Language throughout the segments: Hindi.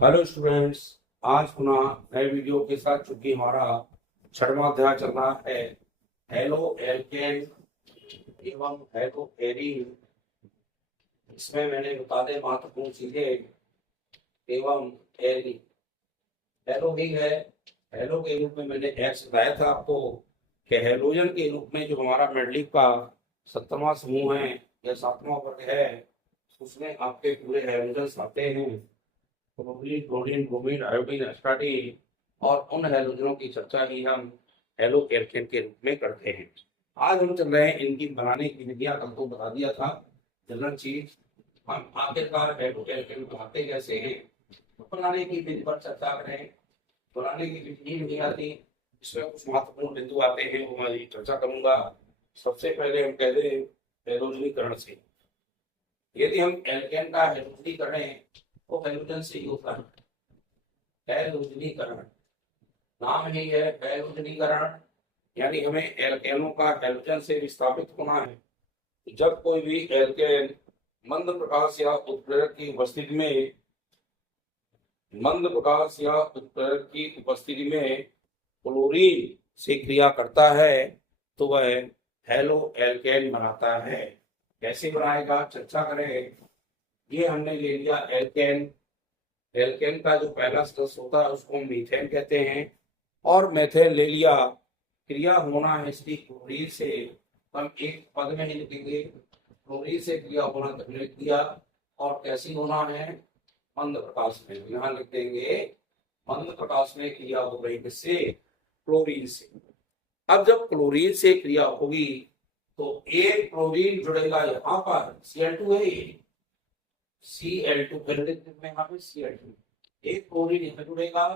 Hello students. आज पुनः नए वीडियो के साथ, चूंकि हमारा 6वां अध्याय चल रहा है हेलो एल्केन एवं हेलो एरीन। इसमें मैंने बता दें महत्वपूर्ण चीजें एवं एरीन। हेलो ही है। हेलो के रूप में मैंने एक्स बताया था आपको कि हेलोजन के रूप में जो हमारा मेंडलीव का 17वां समूह है या 7वां वर्ग है, उसमें आपके पूरे हेलोजन आते हैं। Chlorine, chlorine, bromine, iodine, astatine और उन हैलोजनों की चर्चा ही हम हेलो एल्केन के रूप में करते हैं। आज हम चल रहे हैं इनकी बनाने की विधियां। कल तो बता दिया था जनरल चीज। हम आखिरकार हेलो एल्केन बनाते कैसे हैं, तो बनाने की विधि पर चर्चा करें। बनाने की विधि नहीं आती, इसमें कुछ महत्वपूर्ण बिंदु आते हैं, वो मैं चर्चा करूंगा। सबसे पहले हम कह दें हेलोजनीकरण से। यदि हम एल्केन का हेलोजनीकरण करें तो हेलोजन से ही होता है। हेलोजनीकरण नाम ही है हेलोजनीकरण, यानी हमें एल्केनों का हेलोजन से विस्थापित होना है। जब कोई भी एल्केन मंद प्रकाश या उत्प्रेरक की उपस्थिति में क्लोरीन से क्रिया करता है तो वह हेलो एल्केन बनाता है। कैसे बनाएगा, चर्चा करें। ये हमने ले लिया एल्केन। एल्केन का जो पहला सदस्य होता है उसको मीथेन कहते हैं, और मेथेन ले लिया। क्रिया होना है इसकी क्लोरीन से, हम एक पद में ही लिखेंगे। क्लोरीन से क्रिया होना तक लिख दिया। और कैसी होना है, मंद प्रकाश में। यहाँ लिख देंगे मंद प्रकाश में क्रिया हो रही किससे, क्लोरीन से। अब जब क्लोरीन से क्रिया होगी तो एक क्लोरीन जुड़ेगा यहाँ पर, Cl2 है ये, Cl2 फिर में यहाँ पे Cl2, एक क्लोरीन यहाँ जुड़ेगा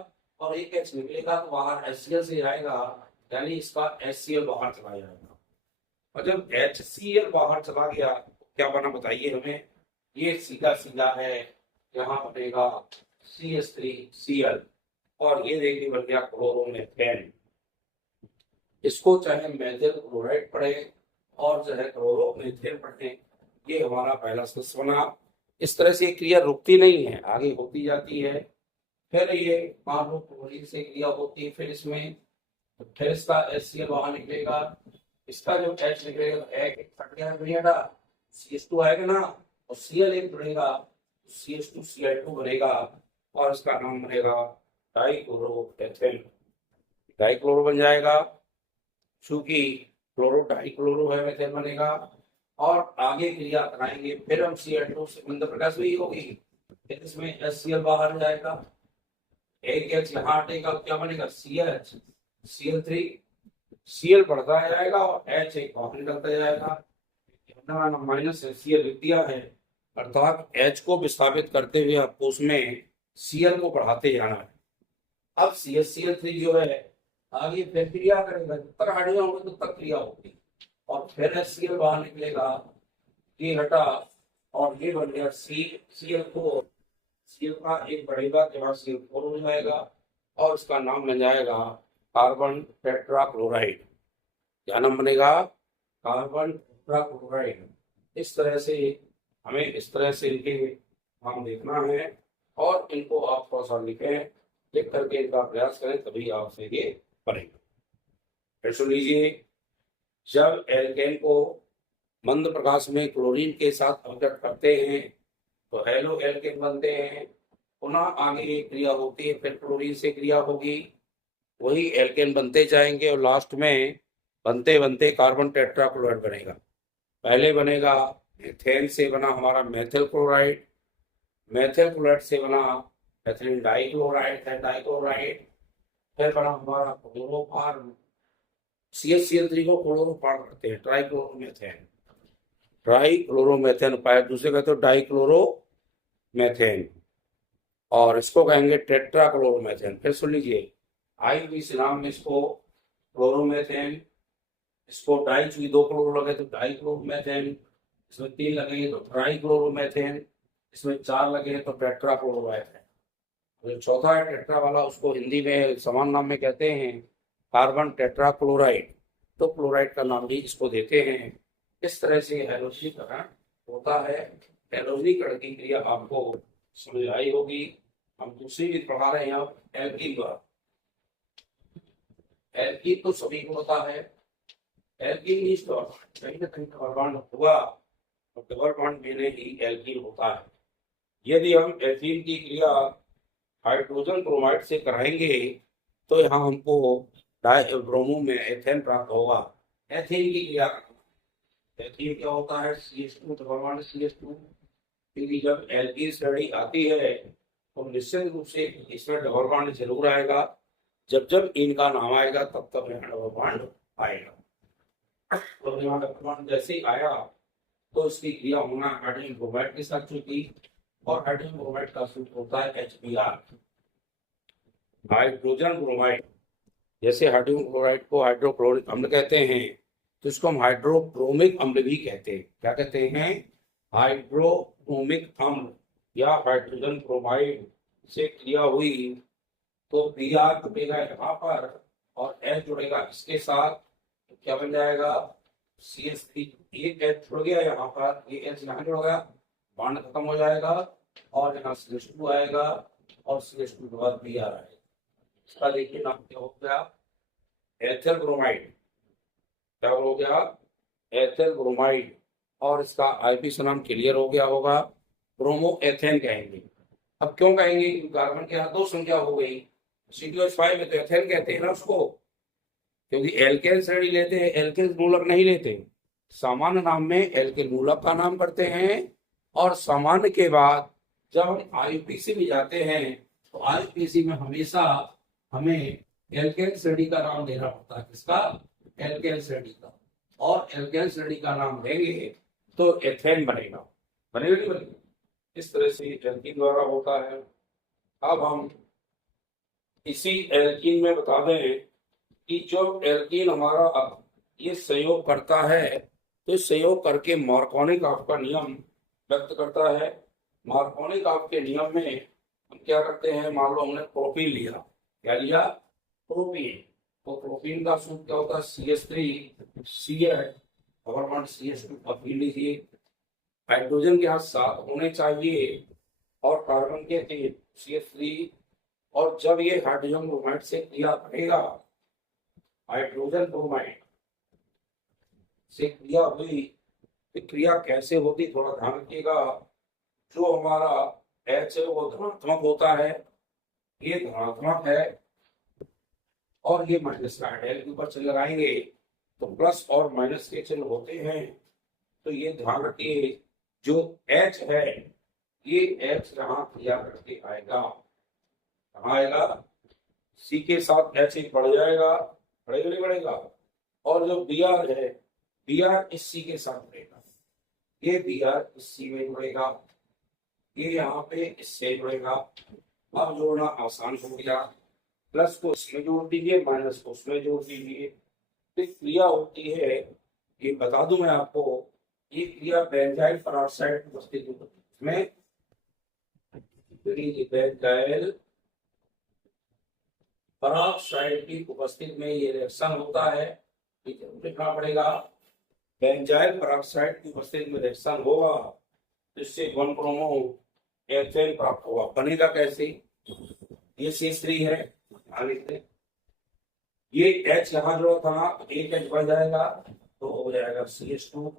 और एक H निकलेगा तो बाहर HCl से आएगा, यानी इसका HCl बाहर चला जाएगा। और जब HCl बाहर चला गया तो क्या बना बताइए हमें। ये सीधा सीधा है, यहाँ बनेगा CH3Cl और ये देखिए बन गया क्लोरोमेथेन। इसको चाहे मेथिल क्लोराइड पढ़े और चाहे क्लोरोमेथेन पढ़े, ये हमारा पहला सदस्य बना। इस तरह से क्रिया रुकती नहीं है, आगे होती जाती है। फिर ये मान लो क्लोरीन से क्रिया होती है, फिर इसमें तो फिर इसका HCl बाहर निकलेगा। इसका जो H निकलेगा तो एक कट गया बेटा, CH2 आएगा ना, और Cl एक जुड़ेगा, CH2Cl2 बनेगा और इसका नाम बनेगा डाइक्लोरोएथेन। डाइक्लोरो बन जाएगा, चूंकि क्लोरो डाइक्लोरो है, मेथेन बनेगा। और आगे क्रिया कराएंगे, फिर हम Cl2 से मंद प्रकाश में ही होगी, फिर इसमें HCl बाहर जाएगा, एक H यहाँ हटेगा, क्या बनेगा CH, Cl3, Cl बढ़ता जाएगा और H एक बाहर निकलता जाएगा। माइनस Cl लिख दिया है, अर्थात H को विस्थापित करते हुए आपको उसमें Cl को बढ़ाते जाना है। अब CH3 जो है आगे फिर क्रिया करेगा, जब तक हाइड्रोजन होंगे तब तक क्रिया होगी, और फिर HCl बाहर निकलेगा, ये हटा और ये बन गया Cl4। Cl का एक बढ़ेगा के बाद Cl4 हो जाएगा और इसका नाम बन जाएगा कार्बन टेट्राक्लोराइड। क्या नाम बनेगा, कार्बन टेट्राक्लोराइड। इस तरह से हमें इस तरह से इनके नाम देखना है और इनको आप थोड़ा सा लिखें, लिख करके इनका प्रयास करें, तभी आपसे ये पढ़ेंगे। फिर सुन लीजिए, जब एल्केन को मंद प्रकाश में क्लोरीन के साथ अवगत करते हैं तो हेलो एल्केन बनते हैं। पुनः आगे एक क्रिया होती है, फिर क्लोरीन से क्रिया होगी, वही एल्केन बनते जाएंगे और लास्ट में बनते बनते कार्बन टेट्राक्लोराइड बनेगा। पहले बनेगा मेथेन से बना हमारा मेथिल क्लोराइड, मेथिल क्लोराइड से बना एथिलीन डाइक्लोराइड है, डाइक्लोराइड। फिर बना हमारा क्लोरोफार्म, CH3 को क्लोरोफार्म करते हैं, ट्राइक्लोरोमेथेन, ट्राइक्लोरोमेथेन पाया, दूसरे कहते हो डाइक्लोरोमेथेन, और इसको कहेंगे टेट्राक्लोरोमेथेन। फिर सुन लीजिए, IUPAC नाम में इसको क्लोरोमेथेन, इसको डाई चूंकि दो क्लोरो लगे तो डाइक्लोरोमेथेन, इसमें 3 लगेंगे तो ट्राइक्लोरोमेथेन, इसमें 4 लगे तो टेट्राक्लोरोमेथेन। जो चौथा है टेट्रा वाला, उसको हिंदी में समान नाम में कहते हैं कार्बन टेट्राक्लोराइड, तो क्लोराइड का नाम भी इसको देते हैं। इस तरह से हैलोजनीकरण होता है। हैलोजनीकरण की क्रिया आपको समझ आई होगी। हम दूसरी भी पढ़ा रहे हैं यहाँ एल्कीन द्वारा। एल्कीन तो सभी को पता है, एल्कीन मीन्स कहीं ना कहीं डबल बॉन्ड हुआ तो डबल बॉन्ड में ही एल्कीन होता है। यदि हम एल्कीन की क्रिया हाइड्रोजन ब्रोमाइड से कराएंगे तो यहाँ हमको डाइब्रोमो में एथेन प्राप्त होगा। एथेन की क्रिया, एथेन क्या होता है, CH2 डबल बॉन्ड CH2। क्योंकि जब एल्कीन श्रेणी आती है तो निश्चित रूप से इसमें डबल बॉन्ड जरूर आएगा। जब जब इनका नाम आएगा तब तब यहाँ डबल बॉन्ड आएगा। तो यहाँ डबल बॉन्ड जैसे ही आया तो इसकी क्रिया होना हाइड्रोजन ब्रोमाइड के साथ होती, और हाइड्रोजन ब्रोमाइड का सूत्र होता है HBr, हाइड्रोजन ब्रोमाइड। जैसे हाइड्रोजन क्लोराइड को हाइड्रोक्लोरिक अम्ल कहते हैं तो इसको हम हाइड्रोक्रोमिक अम्ल भी कहते हैं। क्या कहते हैं, हाइड्रोक्रोमिक अम्ल या हाइड्रोजन ब्रोमाइड से क्रिया हुई तो Br जुड़ेगा यहाँ पर और H जुड़ेगा इसके साथ, तो क्या बन जाएगा CH3। एक H जुड़ गया यहाँ पर, ये H यहाँ जुड़ गया, बॉन्ड खत्म हो जाएगा और यहाँ CH2 आएगा और CH2 के बाद Br आएगा। इसका देखिए नाम क्या हो गया, एथिल ब्रोमाइड। क्या हो गया, एथिल ब्रोमाइड। और इसका आईपीसी नाम क्लियर हो गया होगा, ब्रोमो एथेन कहेंगे। अब क्यों कहेंगे, क्योंकि कार्बन के यहाँ 2 संख्या हो गई, CH5 में तो एथेन कहते हैं ना उसको, क्योंकि एल्केन श्रेणी लेते हैं, एल्केन मूलक नहीं लेते। सामान्य नाम में एल्केन मूलक का नाम करते हैं और सामान्य के बाद जब हम आईपीसी में जाते हैं तो आईपीसी में हमेशा हमें एल्केन श्रेणी का नाम देना पड़ता है। किसका, एल्केन श्रेणी का। और एल्केन श्रेणी का नाम देंगे तो एथेन बनेगा, बनेगा नहीं बनेगा। इस तरह से एल्कीन द्वारा होता है। अब हम इसी एल्कीन में बता दें कि जो एल्कीन हमारा ये संयोग करता है तो संयोग करके मार्कोनिक ऑफ का नियम व्यक्त करता है। मार्कोनिक ऑफ के नियम में हम क्या करते हैं, मान लो हमने प्रोपीन लिया, क्या लिया, प्रोपीन। तो प्रोपीन का सूत्र क्या होता है, CH3 CH double bond CH2 propene लीजिए। हाइड्रोजन के हाथ 7 होने चाहिए और कार्बन के 3 CH3। और जब ये हाइड्रोजन ब्रोमाइड से क्रिया करेगा, हाइड्रोजन ब्रोमाइड से क्रिया हुई, तो क्रिया कैसे होती थोड़ा ध्यान रखिएगा। जो हमारा H है वो धनात्मक होता है, ये धनात्मक है और ये माइनस का है। के ऊपर चिन्ह लगाएंगे तो प्लस और माइनस के चिन्ह होते हैं। तो ये ध्यान रखिए, जो H है ये H यहाँ क्रिया करके आएगा, कहाँ आएगा, C के साथ H एक बढ़ जाएगा, बढ़ेगा नहीं बढ़ेगा। और जो Br है, Br इस C के साथ बढ़ेगा, ये Br इस C में जुड़ेगा, ये यहाँ पे इससे जुड़ेगा। अब जोड़ना आसान हो गया, प्लस को इसमें जोड़ दीजिए, माइनस को उसमें जोड़ दीजिए। तो क्रिया होती है, ये बता दूं मैं आपको, ये क्रिया बेंजाइल पेरोक्साइड की उपस्थिति में, बेंजाइल पेरोक्साइड की उपस्थिति में ये रिएक्शन होता है। लिखना पड़ेगा, बेंजाइल पेरोक्साइड की उपस्थिति में रिएक्शन होगा, इससे 1 ब्रोमो एथेन प्राप्त होगा। बनेगा कैसे, ये CH3 है, ये H यहाँ जो था एक H बढ़ जाएगा तो हो जाएगा CH2।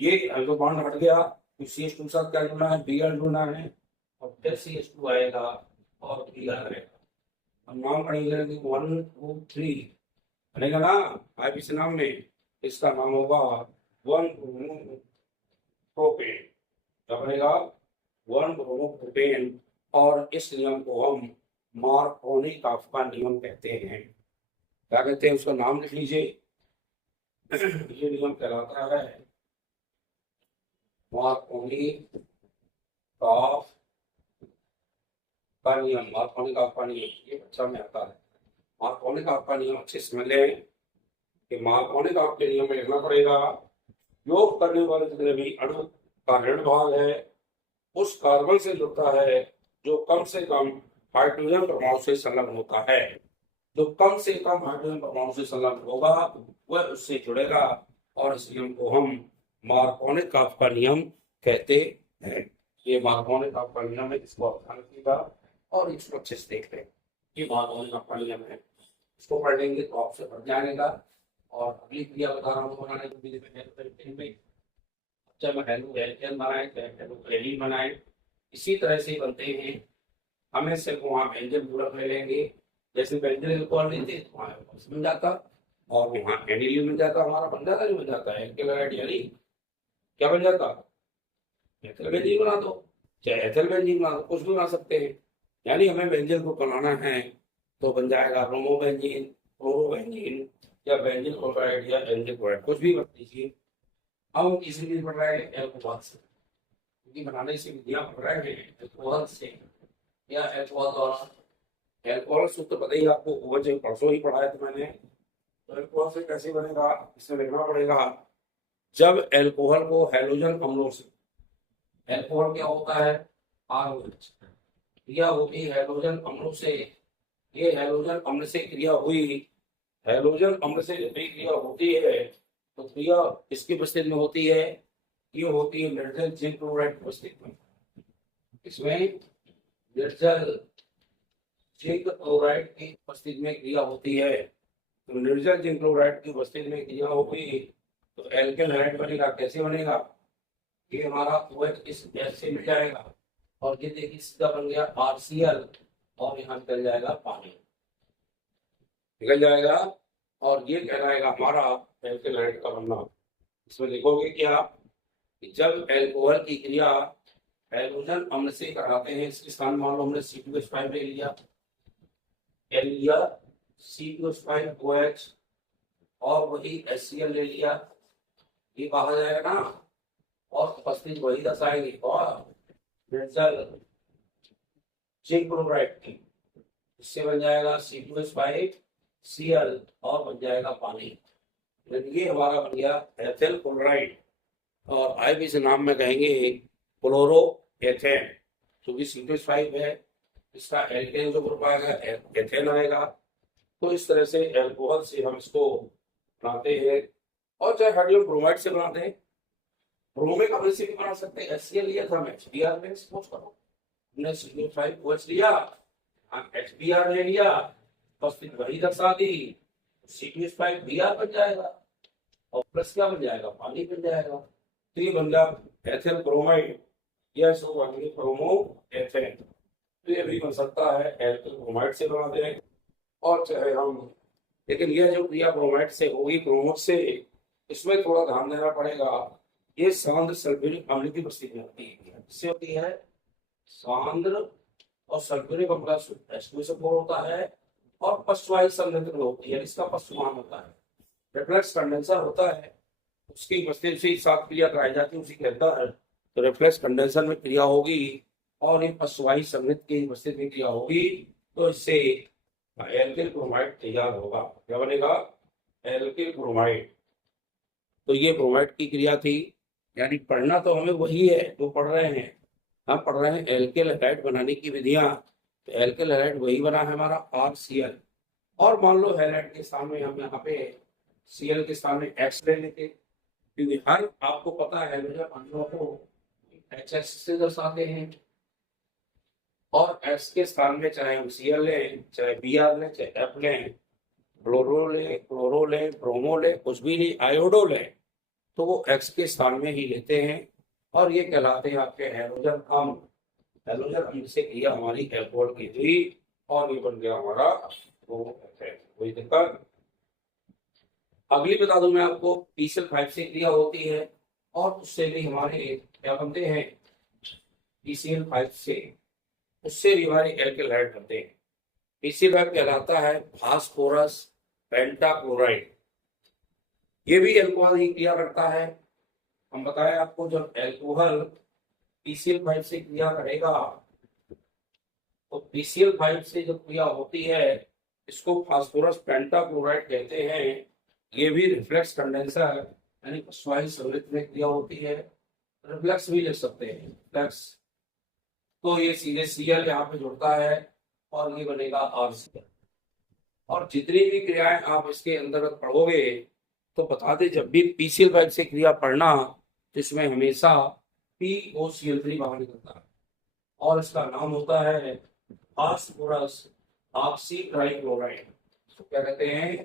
ये जो बॉन्ड हट गया तो CH2 साथ क्या जुड़ना है, Br जुड़ना है और फिर CH2 आएगा और Br आएगा। हम नाम पढ़ेंगे 1 2 3 बनेगा ना आईपीसी नाम में, इसका नाम होगा 1 प्रोपेन। क्या बनेगा, 1 प्रोपेन। और इस नियम को हम मार्कोनिक ऑफ का नियम कहते हैं। क्या कहते हैं, उसका नाम लिख लीजिए। ये नियम कहलाता है मार्कोनिक ऑफ का नियम। मार्कोनिक ऑफ का नियम ये बच्चा में आता है। मार्कोनिक ऑफ का नियम अच्छे समझ लें कि मार्कोनिक ऑफ के नियम में लिखना पड़ेगा, योग करने वाले जितने भी अणु का ऋण भाग है उस कार्बन से जुड़ता है जो कम से कम हाइड्रोजन परमाणु से संलग्न होता है। जो कम से कम हाइड्रोजन परमाणु से संलग्न होगा वह उससे जुड़ेगा और इस नियम को हम मार्कोनिक ऑफ का नियम कहते हैं। ये मार्कोनिक ऑफ का नियम है, इसको ध्यान रखिएगा। और इसको अच्छे से देख लें। ये बात होने का नियम है, इसको पढ़ लेंगे तो आपसे बढ़ जाएगा। और अगली क्रिया बता रहा हूँ बनाने को, जब हेलो एल्केन बनाए हेलो एलीन बनाए, इसी तरह से बनते हैं। हमें सिर्फ वहाँ व्यंजन पूरक ले लेंगे, जैसे व्यंजन अल्कोहल लेते तो वहाँ बन जाता और वहाँ एनिलिन बन जाता, हमारा बन जाता नहीं बन जाता है एल्केन यानी क्या बन जाता, एथिल बेंजीन बना दो, चाहे एथिल बेंजीन बना दो, कुछ भी बना सकते हैं। यानी हमें व्यंजन को बनाना है तो बन जाएगा ब्रोमो बेंजीन, क्लोरो बेंजीन या बेंजीन क्लोराइड या बेंजीन क्लोराइड, कुछ भी बन दीजिए। हम किसी भी पढ़ रहे हैं एल्कोहल से, क्योंकि बनाने से विधियां पढ़ रहे हैं एल्कोहल से या एल्कोहल द्वारा। एल्कोहल सूत्र पता ही आपको, ओवर परसों ही पढ़ाया था मैंने। तो एल्कोहल से कैसे बनेगा, इसमें लिखना पड़ेगा, जब एल्कोहल को हैलोजन अम्लों से, एल्कोहल क्या होता है ROH, क्रिया होगी हैलोजन अम्लों से, ये हैलोजन अम्ल से क्रिया हुई, हैलोजन अम्ल से जब क्रिया होती है तो क्रिया इसकी उपस्थिति में होती है, ये होती है निर्जल जिंक क्लोराइड की उपस्थिति में। इसमें निर्जल जिंक क्लोराइड की उपस्थिति में क्रिया होती है, तो निर्जल जिंक क्लोराइड की उपस्थिति में क्रिया होगी तो एल्केन हैलाइड बनेगा। कैसे बनेगा, ये हमारा OH इस गैस से मिल जाएगा और ये देखिए सीधा बन गया RCl और यहाँ निकल जाएगा पानी, निकल जाएगा और ये कहलाएगा हमारा एल्केन हैलाइड का बनना। इसमें लिखोगे क्या, जब एल्कोहल की क्रिया हैलोजन अम्ल से कराते हैं, इसके स्थान मान लो हमने C2H5 ले लिया, L लिया, C2H5OH और वही HCl ले लिया, ये बाहर जाएगा ना और उपस्थित वही दर्शाएंगे और निर्जल जिंक क्लोराइड की, इससे बन जाएगा C2H5Cl और बन जाएगा पानी। ये हमारा बन गया एथिल क्लोराइड और IUPAC नाम में कहेंगे क्लोरो एथेन, क्योंकि C2H5 है, इसका एल्केन जो ग्रुप आएगा एथेन आएगा। तो इस तरह से एल्कोहल से हम इसको बनाते हैं, और चाहे हाइड्रोजन ब्रोमाइड से बनाते हैं, ब्रोमिक अम्ल से भी बना सकते हैं। HCl लिया था हम HBr में सपोज करो, हमने C2H5OH लिया, HBr ले लिया, बस फिर वही दर्शा दी, C2H5Br बन जाएगा और प्लस क्या बन जाएगा, पानी बन जाएगा। तो ये बन गया एथिल ब्रोमाइड या इसको कहेंगे ब्रोमो एथेन। तो ये भी बन सकता है एल्किल ब्रोमाइड से बनाते हैं और चाहे हम, लेकिन यह जो क्रिया ब्रोमाइड से होगी ब्रोमो से, इसमें थोड़ा ध्यान देना पड़ेगा, ये सांद्र सल्फ्यूरिक अम्ल की उपस्थिति में होती है। इससे होती है सांद्र और सल्फ्यूरिक अम्ल H2 से होता है और पश्चवाही संघनित होती है, इसका पश्चमान होता है, रिफ्लेक्स कंडेंसर होता है, उसकी उपस्थिति से साथ क्रिया कराई जाती है, उसी के अंदर है। तो रिफ्लेक्स कंडेंसर में क्रिया होगी और ये पश्चवाही संघनित की उपस्थिति में क्रिया होगी, तो इससे एल्किल ब्रोमाइड तैयार होगा। क्या बनेगा, एल्किल ब्रोमाइड। तो ये ब्रोमाइड की क्रिया थी, यानी पढ़ना तो हमें वही है जो पढ़ रहे हैं, हम पढ़ रहे हैं एल्किल हैलाइड बनाने की विधियां। तो एल्किल हैलाइड वही बना है हमारा RCl, और मान लो हैलाइड के सामने हम यहाँ पे Cl के सामने X ले लेते, क्योंकि हर आपको पता है अणुओं को HS से दर्शाते हैं, और X के स्थान में चाहे हम Cl लें, चाहे Br लें, चाहे F लें, फ्लोरो लें, क्लोरो लें, ब्रोमो लें, कुछ भी नहीं, आयोडो लें, तो वो X के स्थान में ही लेते हैं और ये कहलाते हैं आपके हैलोजन अम्ल। हैलोजन अम्ल से क्रिया हमारी एल्कोहल की थी और ये बन गया हमारा कोई दिक्कत। अगली बता दूं मैं आपको, PCl5 से क्रिया होती है और उससे भी हमारे क्या बनते हैं, PCl5 से उससे भी हमारे एल्किल हैलाइड बनते हैं। PCl5 कहलाता है फास्फोरस पेंटाक्लोराइड, ये भी एल्कोहल ही क्रिया करता है। हम बताएं आपको, जब एल्कोहल PCl5 से क्रिया करेगा तो PCl5 से जब क्रिया होती है इसको फास्फोरस पेंटाक्लोराइड कहते हैं। ये भी रिफ्लेक्स कंडेंसर यानी पश्चवाही संघनित में क्रिया होती है, रिफ्लेक्स भी लिख सकते हैं रिफ्लेक्स। तो ये सीधे Cl यहाँ पे जुड़ता है और ये बनेगा RCl। और जितनी भी क्रियाएं आप इसके अंतर्गत पढ़ोगे तो बता दें, जब भी PCl5 से क्रिया पढ़ना तो इसमें हमेशा POCl3 बाहर निकलता है और इसका नाम होता है फास्फोरस ऑक्सी ट्राइक्लोराइड। तो क्या कहते हैं,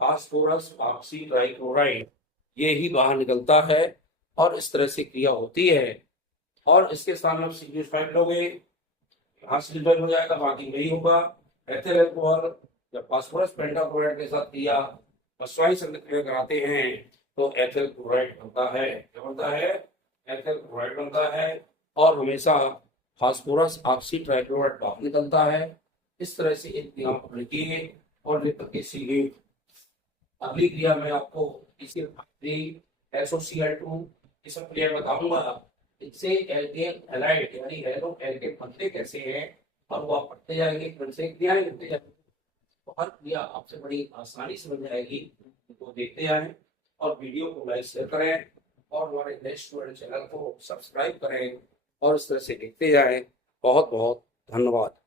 फास्फोरस ऑक्सी ट्राइक्लोराइड, ये ही बाहर निकलता है और इस तरह से क्रिया होती है। और इसके सामने आप सिग्निफाइड लोगे, यहाँ सिग्निफाइड हो जाएगा, बाकी वही होगा। एथिल अल्कोहल जब फास्फोरस पेंटाक्लोराइड के साथ क्रिया फॉस्फाइड संयुक्त क्रिया कराते हैं तो एथिल क्लोराइड बनता है। क्या बनता है, एथिल क्लोराइड बनता है। और हमेशा फास्फोरस ऑक्सी ट्राइक्लोराइड बाहर निकलता है। इस तरह से एक क्रिया पढ़िए और लेकर के सीधे अगली क्रिया में आपको इसी SOCl2 इस क्रिया बताऊंगा। इससे एल्केन हैलाइड यानी हेलो एल्केन बनते कैसे हैं और वो आप पढ़ते जाएंगे, फिर से क्रियाएं करते जाएंगे, तो हर क्रिया आपसे बड़ी आसानी से बन जाएगी। तो देखते जाएं और वीडियो को लाइक शेयर करें और हमारे नेक्स्ट स्टूडेंट चैनल को सब्सक्राइब करें और इस तरह से देखते जाएं। बहुत बहुत धन्यवाद।